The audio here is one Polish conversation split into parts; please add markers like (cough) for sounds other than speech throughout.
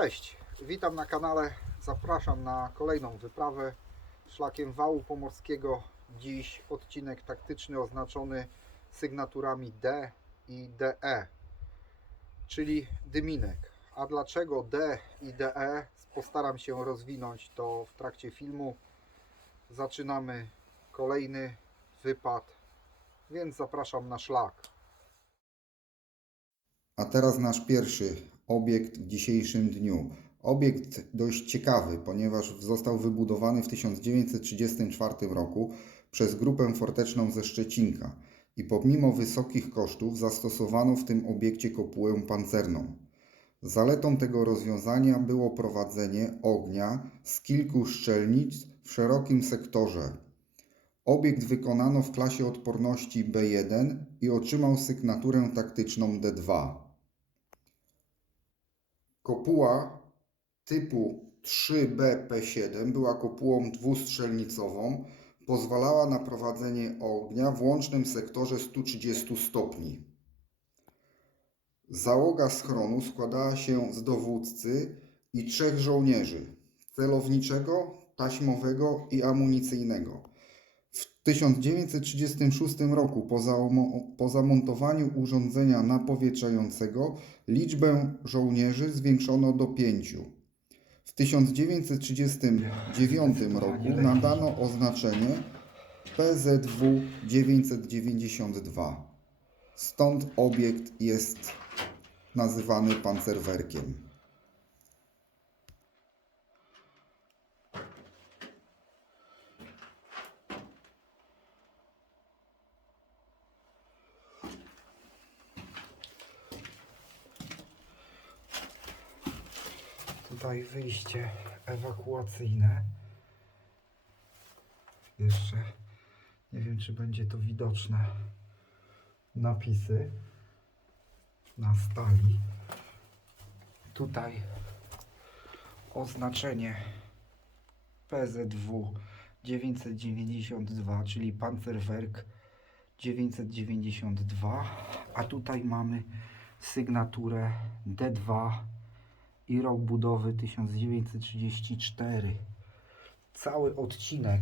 Cześć, witam na kanale. Zapraszam na kolejną wyprawę szlakiem wału pomorskiego. Dziś odcinek taktyczny oznaczony sygnaturami D i DE, czyli dyminek. A dlaczego D i DE postaram się rozwinąć to w trakcie filmu. Zaczynamy kolejny wypad, więc zapraszam na szlak. A teraz nasz pierwszy obiekt w dzisiejszym dniu. Obiekt dość ciekawy, ponieważ został wybudowany w 1934 roku przez grupę forteczną ze Szczecinka i pomimo wysokich kosztów zastosowano w tym obiekcie kopułę pancerną. Zaletą tego rozwiązania było prowadzenie ognia z kilku szczelnic w szerokim sektorze. Obiekt wykonano w klasie odporności B1 i otrzymał sygnaturę taktyczną D2. Kopuła typu 3BP7 była kopułą dwustrzelnicową, pozwalała na prowadzenie ognia w łącznym sektorze 130 stopni. Załoga schronu składała się z dowódcy i trzech żołnierzy celowniczego, taśmowego i amunicyjnego. W 1936 roku po, po zamontowaniu urządzenia napowietrzającego liczbę żołnierzy zwiększono do pięciu. W 1939 roku nadano oznaczenie PZW 992. Stąd obiekt jest nazywany pancerwerkiem. Tutaj wyjście ewakuacyjne. Jeszcze nie wiem, czy będzie to widoczne. Napisy na stali. Tutaj oznaczenie PZW 992, czyli Panzerwerk 992, a tutaj mamy sygnaturę D2 i rok budowy 1934. Cały odcinek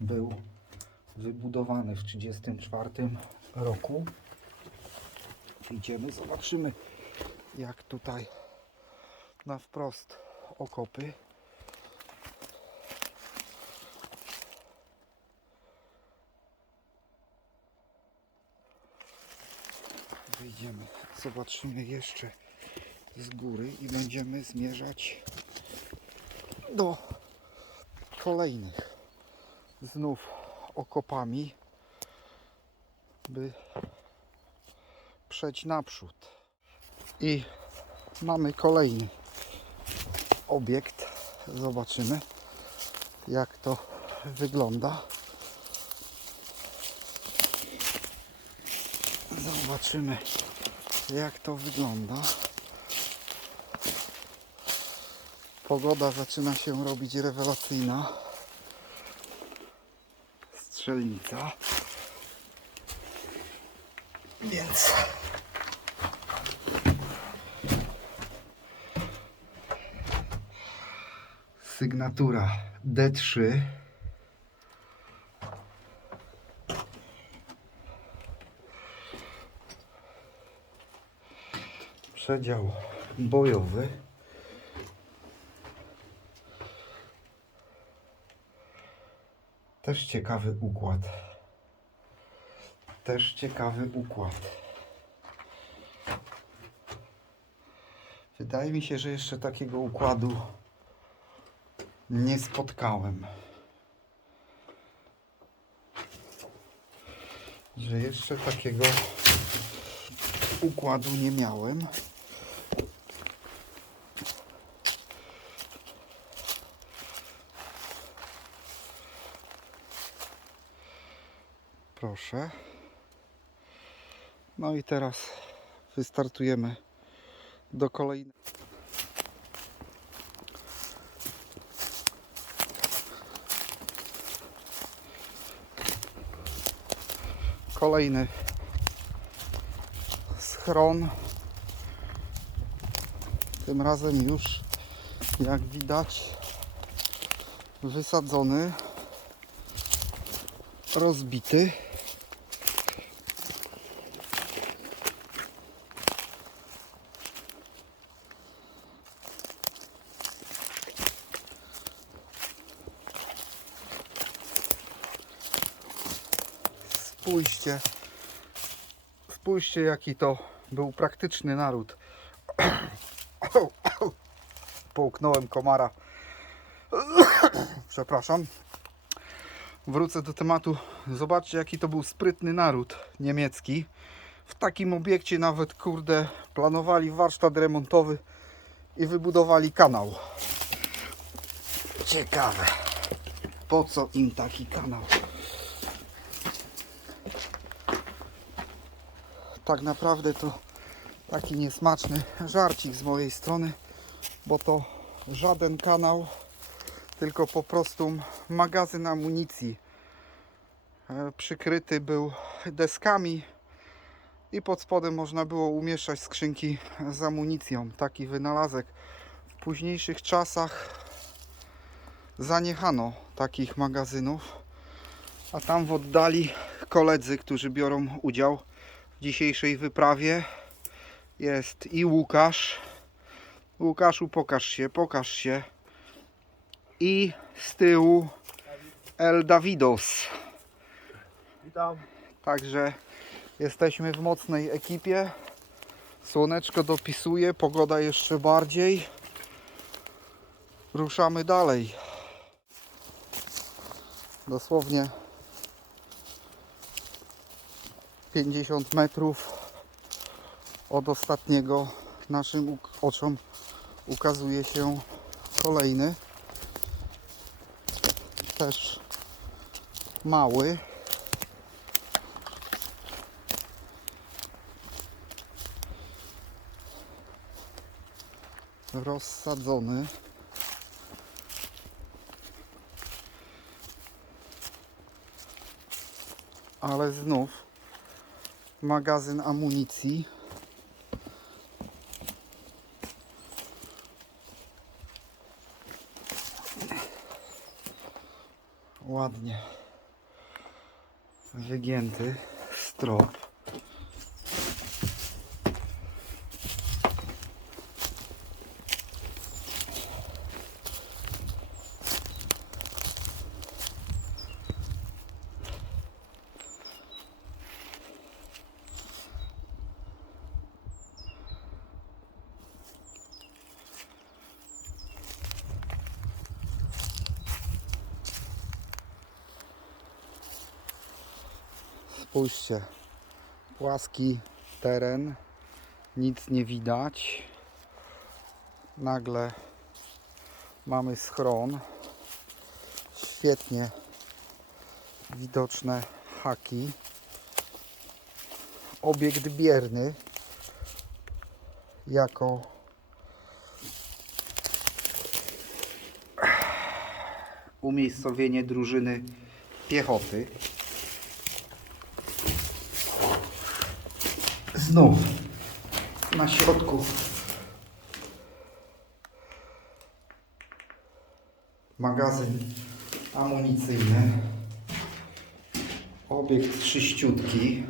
był wybudowany w 1934 roku. Idziemy, zobaczymy jak tutaj na wprost okopy. Wyjdziemy, zobaczymy jeszcze z góry i będziemy zmierzać do kolejnych znów okopami, by przejść naprzód. I mamy kolejny obiekt. Zobaczymy, jak to wygląda. Zobaczymy, jak to wygląda. Pogoda zaczyna się robić rewelacyjna. Strzelnica. Więc sygnatura D3 przedział bojowy też ciekawy układ też ciekawy układ wydaje mi się, że jeszcze takiego układu nie spotkałem. Że jeszcze takiego układu nie miałem. Proszę. No i teraz wystartujemy do kolejnej. Kolejny schron Tym razem już, jak widać, wysadzony, rozbity. Spójrzcie, spójrzcie jaki to był praktyczny naród. (coughs) Połknąłem komara. (coughs) Przepraszam. Wrócę do tematu. Zobaczcie jaki to był sprytny naród niemiecki. W takim obiekcie nawet kurde planowali warsztat remontowy i wybudowali kanał. Ciekawe. Po co im taki kanał? Tak naprawdę to taki niesmaczny żarcik z mojej strony, bo to żaden kanał, tylko po prostu magazyn amunicji. E, Przykryty był deskami i pod spodem można było umieszczać skrzynki z amunicją. Taki wynalazek. W późniejszych czasach zaniechano takich magazynów, a tam w oddali koledzy, którzy biorą udział dzisiejszej wyprawie jest i Łukasz. Łukaszu, pokaż się, pokaż się. I z tyłu El Davidos. Witam. Także jesteśmy w mocnej ekipie. Słoneczko dopisuje, pogoda jeszcze bardziej. Ruszamy dalej. Dosłownie 50 metrów od ostatniego naszym oczom ukazuje się kolejny. Też mały. rozsadzony. Ale znów magazyn amunicji. Ładnie wygięty strop. Spójrzcie, płaski teren, nic nie widać. Nagle mamy schron. Świetnie widoczne haki. Obiekt bierny jako umiejscowienie drużyny piechoty. Znów na środku magazyn amunicyjny. Obiekt czyściutki.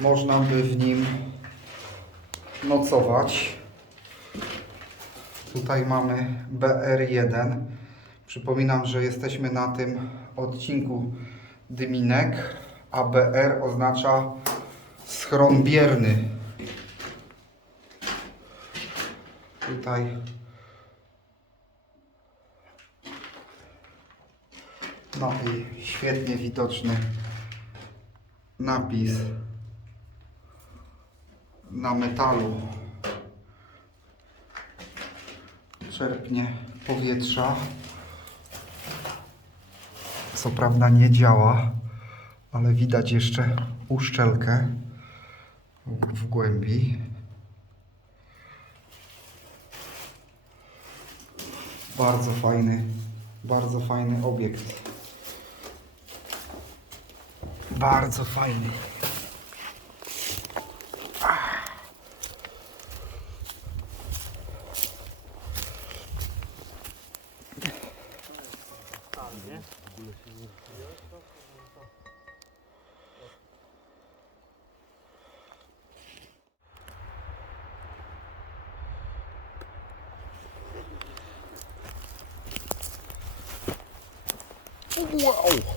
Można by w nim nocować. Tutaj mamy BR1. Przypominam, że jesteśmy na tym odcinku dyminek, a BR oznacza schron bierny. Tutaj. No i świetnie widoczny napis na metalu. Czerpnie powietrza. Co prawda nie działa ale widać jeszcze uszczelkę w głębi. Bardzo fajny, bardzo fajny obiekt. Bardzo fajny. nie? Whoa.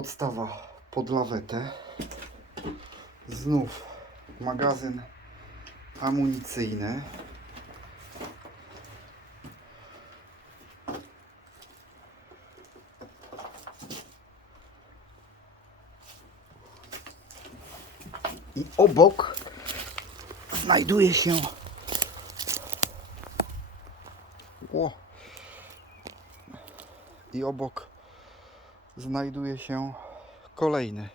Podstawa pod lawetę. Znów magazyn amunicyjny. I obok znajduje się Ło. I obok znajduje się kolejny.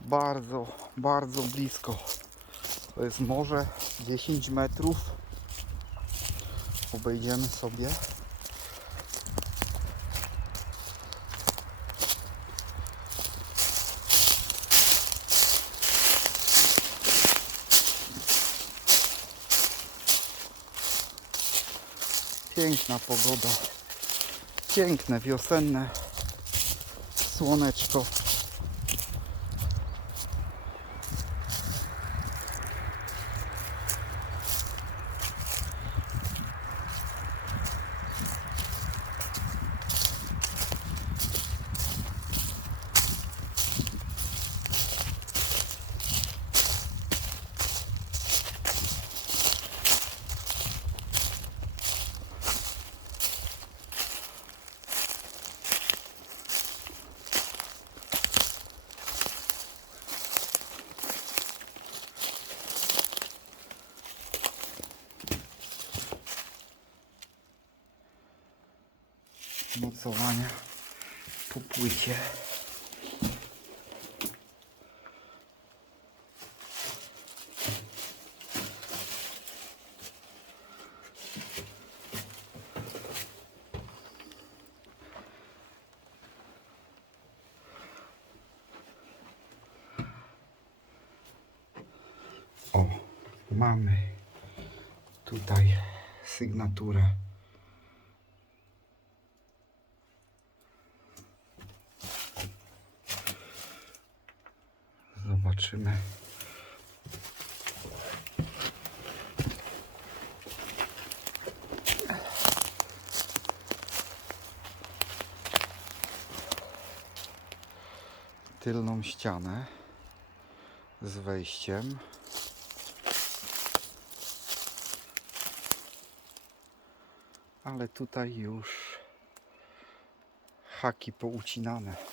Bardzo, bardzo blisko. To jest morze 10 metrów. Obejdziemy sobie. Piękna pogoda. Piękne wiosenne słoneczko. Mocowania po płycie. O, mamy tutaj sygnaturę. Zobaczymy. Tylną ścianę z wejściem. Ale tutaj już haki poucinane.